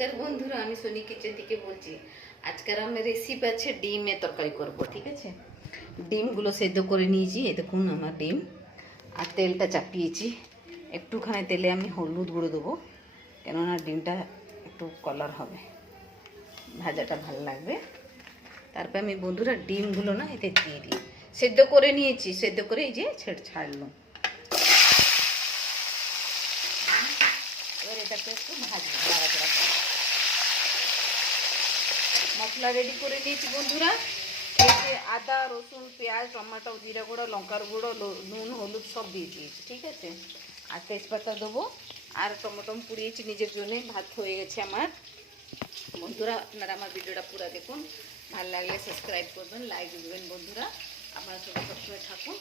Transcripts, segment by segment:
নমস্কার বন্ধুরা, আমি সোনি কিচেন থেকে বলছি। আজকের আমার রেসিপি আছে ডিমের তরকারি করব। ঠিক আছে, ডিমগুলো সেদ্ধ করে নিয়েছি। এই দেখুন আমার ডিম, আর তেলটা চাপিয়েছি। একটুখানি তেলে আমি হলুদ গুঁড়ো দেবো, কেননা ডিমটা একটু কালার হবে, ভাজাটা ভালো লাগবে। তারপর আমি বন্ধুরা ডিমগুলো না এতে দিয়ে দিই। সেদ্ধ করে নিয়েছি, সেদ্ধ করে এই যে ছাড়লাম। এবার এটাকে একটু ভাজবো, নাড়াচাড়া করে। মশলা রেডি করে নিয়েছি বন্ধুরা। এতে আদা, রসুন, পেঁয়াজ, টমেটো, জিরা গুঁড়ো, লঙ্কার গুঁড়ো, নুন, হলুদ সব দিয়ে দিয়েছি। ঠিক আছে, আর তেজপাতা দেবো, আর টমেটো পুড়িয়েছি নিজের জন্যে। ভাত হয়ে গেছে আমার। বন্ধুরা আপনারা আমার ভিডিওটা পুরো দেখুন, ভালো লাগলে সাবস্ক্রাইব করবেন, লাইক দেবেন। বন্ধুরা আপনারা সবাই সবসময় থাকুন,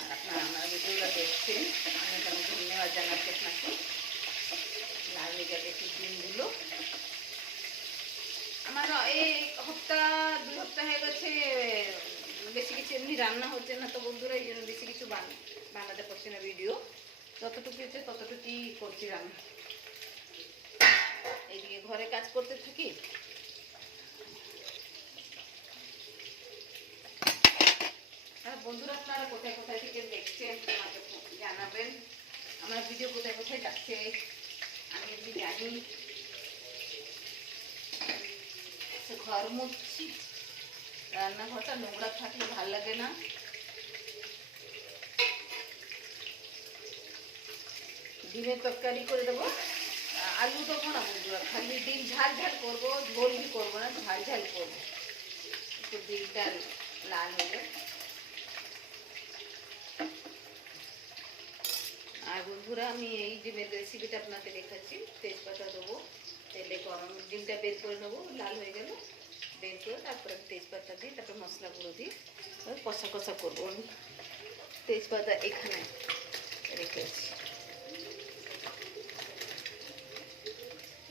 আর আপনারা আমার ভিডিওটা দেখছেন, আমি তেমন ধন্যবাদ জানাচ্ছি আপনাকে। লাল হয়ে যাবে একটু ডিমগুলো। আমার এই সপ্তাহ 2 সপ্তাহ হয়ে গেছে বেশি কিছু এমনি রান্না হচ্ছে না, তো বন্ধুরা এই জন্য বেশি কিছু বানাতে পারছি না। ভিডিও যতটুকু হচ্ছে ততটুকুই করছি রান্না। এইদিকে ঘরে কাজ করতে থাকি। আর বন্ধুরা আপনারা কোথায় কোথায় থেকে দেখছেন আমাকে জানাবেন। আমার ভিডিও কোথায় কোথায় যাচ্ছে আমি যদি জানি। ঘর মুছছি, রান্নাঘরটা নোংরা থাকলে ভাল লাগে না। ডিমের তরকারি করে দেবো, আলু দেবো না বন্ধুরা, খালি ডিম ঝাল ঝাল করবো, ঝোল भी করবো না, ঝাল ঝাল করবো। একটু ডিমটা লাল হয়ে যাবে। আর বন্ধুরা আমি এই ডিমের রেসিপিটা আপনাকে দেখাচ্ছি। তেজপাতা দেবো, তেলে গরম, ডিমটা বের করে নেবো, লাল হয়ে গেল বের করে, তারপরে তেজপাতা দিই, তারপরে মশলা গুঁড়ো দিই, কষা কষা করবো। আমি তেজপাতা এখানে রেখেছি,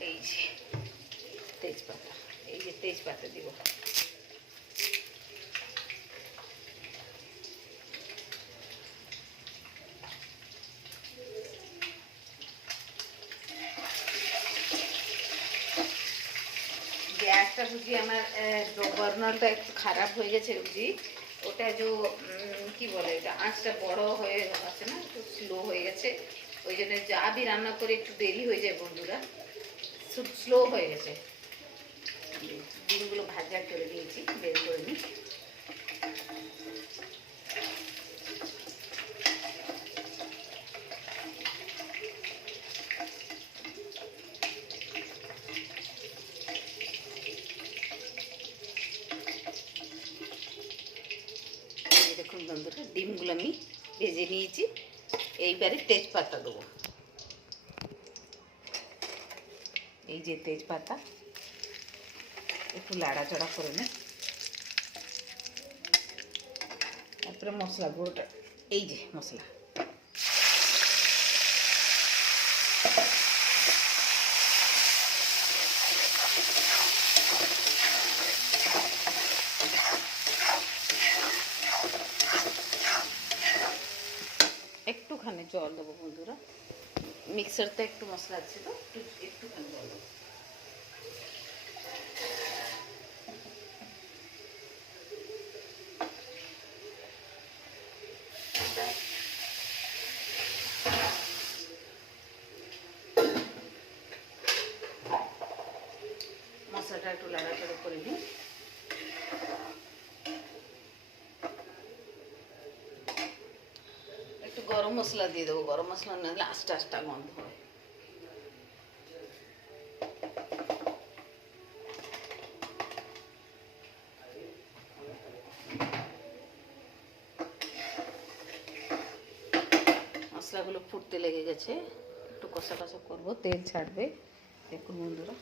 এই যে তেজপাতা, এই যে তেজপাতা দিব। গ্যাসটা বুঝি আমার বার্নারটা একটু খারাপ হয়ে গেছে বুঝি। ওটা যে কি বলে, এটা আঁচটা বড় হয়ে আছে না, একটু স্লো হয়ে গেছে। ওই জন্য যা বি রান্না করে একটু দেরি হয়ে যায় বন্ধুরা, খুব স্লো হয়ে গেছে। ডিমগুলো ভাজা করে দিয়েছি, বের করে নিই। দেখুন বন্ধুরা ডিমগুলো আমি ভেজে নিয়েছি। এইবারে তেজপাতা দেবো, এই যে তেজপাতা একটু লাড়াচাড়া করে নে। তারপরে মশলা গুঁড়োটা, এই যে মশলা, একটুখানি জল দেবো বন্ধুরা। মিক্সারতে একটু মশলা আছে তো একটুখানি জল দেবো। মশলাটা একটু লাড়াচাড়া করে দিই। একটু গরম মশলা দিয়ে দেবো, গরম মশলা না দিলে আস্তে আস্তে গন্ধ হয়। মশলাগুলো ফুটতে লেগে গেছে, একটু কষা কষা করবো, তেল ছাড়বে। দেখুন বন্ধুরা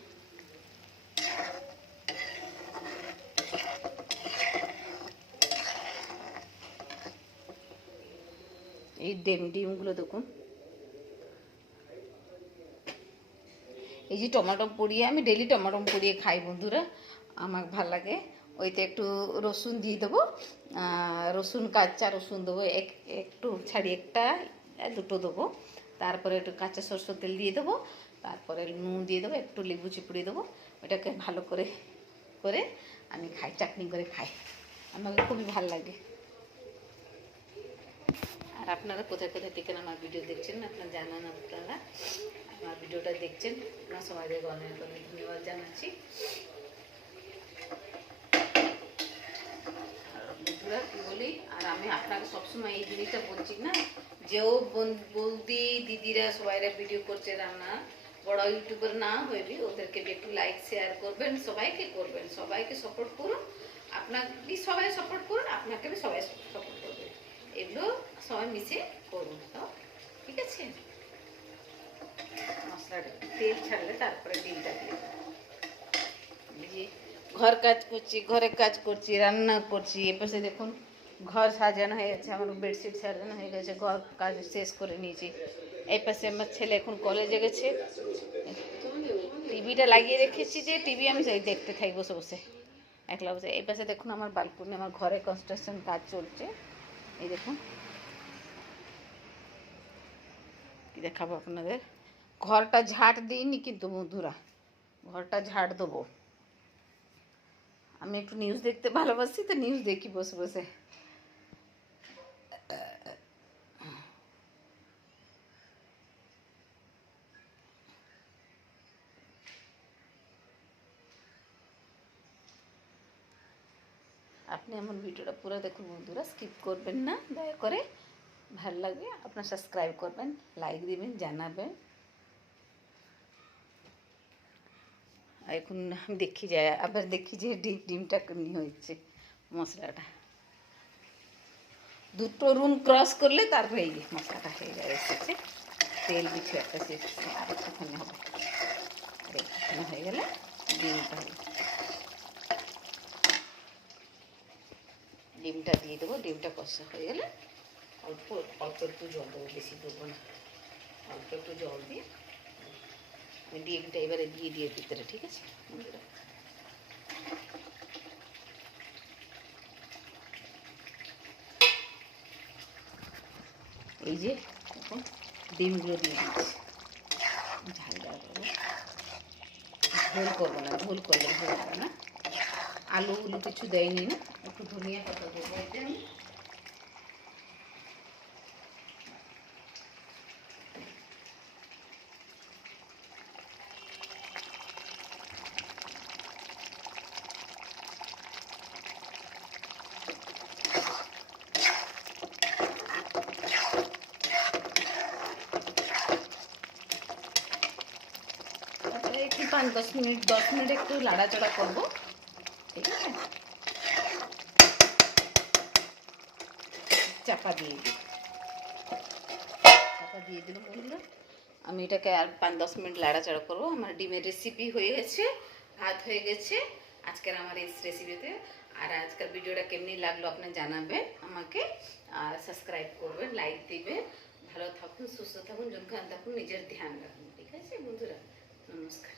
এই ডিমগুলো দেখুন, এই যে টমেটো পুড়িয়ে, আমি ডেলি টমেটো পুড়িয়ে খাই বন্ধুরা, আমার ভাল লাগে। ওইতে একটু রসুন দিয়ে দেবো, রসুন, কাঁচা রসুন দেবো, একটু ছাড়িয়ে একটা দুটো দেবো। তারপরে একটু কাঁচা সরষের তেল দিয়ে দেবো, তারপরে নুন দিয়ে দেবো, একটু লেবু চিপুড়িয়ে দেবো, ওটাকে ভালো করে করে আমি খাই, চাটনি করে খাই, আমাকে খুবই ভালো লাগে। আর আপনারা কোথায় কোথায় থেকে আমার ভিডিও দেখছেন আপনারা জানান, আপনারা আমার ভিডিওটা দেখছেন, আপনার সবাইকে অনেক অনেক ধন্যবাদ জানাচ্ছি। বন্ধুরা কী বলি, আর আমি আপনাকে সবসময় এই জিনিসটা বলছি না, যেও বৌদি দিদিরা সবাইরা ভিডিও করছে রান্না, বড় ইউটিউবার না হইবি, ওদেরকে একটু লাইক শেয়ার করবেন, সবাইকে করবেন, সবাইকে সাপোর্ট করুন, আপনাকে সবাই সাপোর্ট করুন, আপনাকে সবাই সাপোর্ট করবে, এগুলো সবাই মিশে করুন, তো ঠিক আছে। মশলাটা তেল ছাড়লে তারপরে ডিমটা দিয়ে যে ঘর কাজ করছি, ঘরে কাজ করছি, রান্না করছি, এপাশে দেখুন ঘর সাজানো হয়ে গেছে, আমার বেডশিট সাজানো হয়ে গেছে, ঘর কাজ শেষ করে নিয়েছি। এই পাশে আমার ছেলে এখন কলেজে গেছে, টিভিটা লাগিয়ে রেখেছি, যে টিভি আমি দেখতে থাকি বসে বসে একলা বসে। এই পাশে দেখুন আমার বালকনি, আমার ঘরে কনস্ট্রাকশন কাজ চলছে, এই দেখুন কি দেখাবো আপনাদের, ঘরটা ঝাড় দিইনি কিন্তু বন্ধুরা, ঘরটা ঝাড় দেবো। আমি একটু নিউজ দেখতে ভালোবাসি, তো নিউজ দেখি বসে বসে। আপনি আমার ভিডিওটা পুরো দেখুন বন্ধুরা, স্কিপ করবেন না দয়া করে, ভালো লাগবে আপনার সাবস্ক্রাইব করবেন, লাইক দিবেন, জানাবেন। এখন আমি দেখি যায়, আবার দেখি যে ডিমটা কেমনি হয়েছে, মশলাটা দুটো রুম ক্রস করলে তারপরে এই মশলাটা হয়ে যায়, এসেছে তেল কিছু একটা শেষে আর একটুখানি হবে, আর একটুখানি হয়ে গেলে ডিমটা দিয়ে দেবো, ডিমটা কষা হয়ে গেলে অল্প অল্প একটু জল দেবো, বেশি দেবো না, অল্প একটু জল দিয়ে ডিমটা এবারে দিয়ে ভিতরে, ঠিক আছে বন্ধুরা। এই যে এখন ডিমগুলো দিয়ে দিচ্ছি, ঝাল দেওয়া করবো, ঝোল করবো না, ঝোল করলে ভালো লাগে না, আলু উলু কিছু দেয়নি না, একটু ধনিয়া পাতা দেবো এতে আমি। একটু 5-10 মিনিট 10 মিনিট একটু লাড়াচাড়া করবো, ঠিক আছে, চাপা দিয়ে দিই, চাপা দিয়ে দিলাম বন্ধুরা। আমি এটাকে আর 5-10 মিনিট লাড়াচাড়া করবো। আমার ডিমের রেসিপি হয়ে গেছে, ভাত হয়ে গেছে আজকের আমার এই রেসিপিতে। আর আজকের ভিডিওটা কেমনি লাগলো আপনি জানাবেন আমাকে, আর সাবস্ক্রাইব করবেন, লাইক দিবেন, ভালো থাকুন, সুস্থ থাকুন, যখন থাকুন, নিজের ধ্যান রাখুন, ঠিক আছে বন্ধুরা, নমস্কার।